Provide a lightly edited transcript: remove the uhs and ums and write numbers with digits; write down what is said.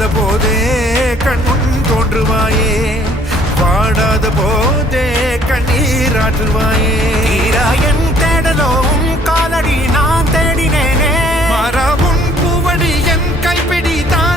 வாடாத போதே கண்முன் தோன்றுவாயே, வாடாத போதே கண்ணீராற்றுவாயே. என் தேடலும் காலடி நான் தேடினேனே, மரபும் பூவடி என் கைப்பிடி தான்